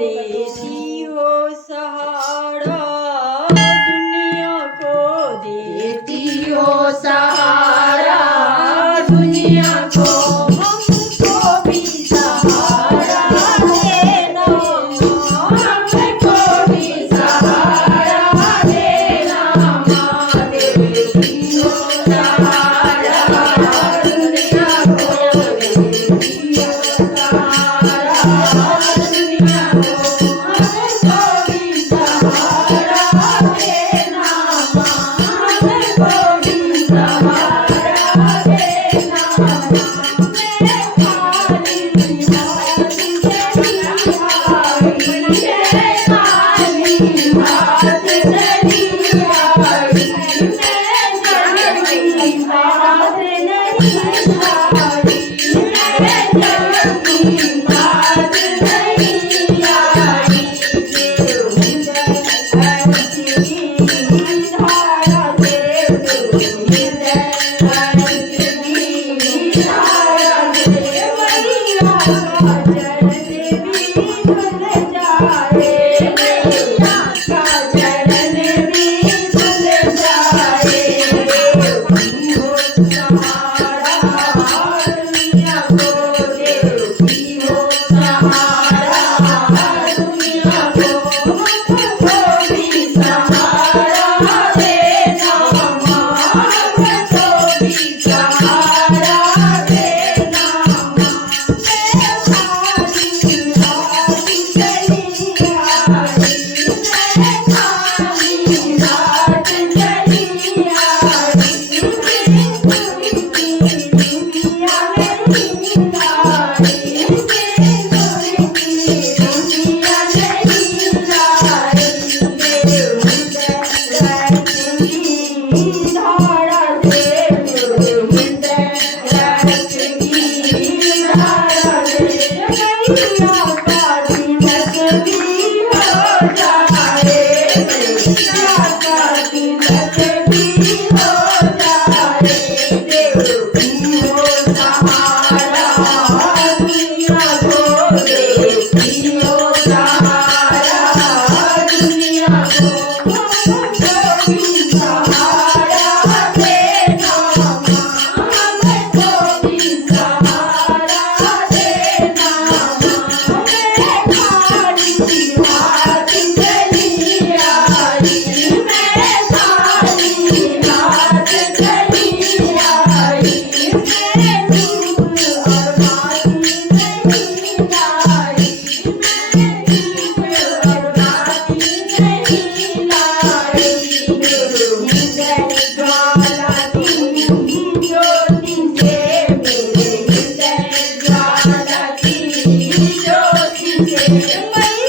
देती हो सहारा दुनिया को देती हो सहारा दुनिया को हमको भी सहारा देना हमको भी सहारा देना माँ देती हो सहारा दुनिया को देती हो सहारा दुनिया को हमको भी सहारा देना माँ हमको भी सहारा देना मैं खाली हाथ चली आई मैं खाली हाथ चली आई मैं जल्दी हाथ नहीं आई मैं जल्दी हाथ नहीं आई धारा से धारा से मैया का चरण भी धुल जाए मैया का चरण भी धुल जाए देती हो सहारा दुनिया को देती हो सहारा दुनिया को हमको भी सहारा देना माँ हमको भी सहारा देना माँ मैं खाली हाथ चली आई मैं खाली हाथ चली आई दुनिया नहीं लाई दुनिया नहीं लाई धारा से धारा से मैया का तिलक भी हो जाए मैया का तिलक भी हो जाए देती हो सहारा दुनिया को देती हो सहारा दुनिया को हमको भी सहारा देना माँ हमको भी सहारा देना माँ मैं खाली हाथ चली आई मैं खाली हाथ चली आई मैं दूध और बाती नहीं लाई मैं दूध और बाती नहीं लाई हृदय ज्वाला की ज्योति से मेरे हृदय ज्वाला की ज्योति से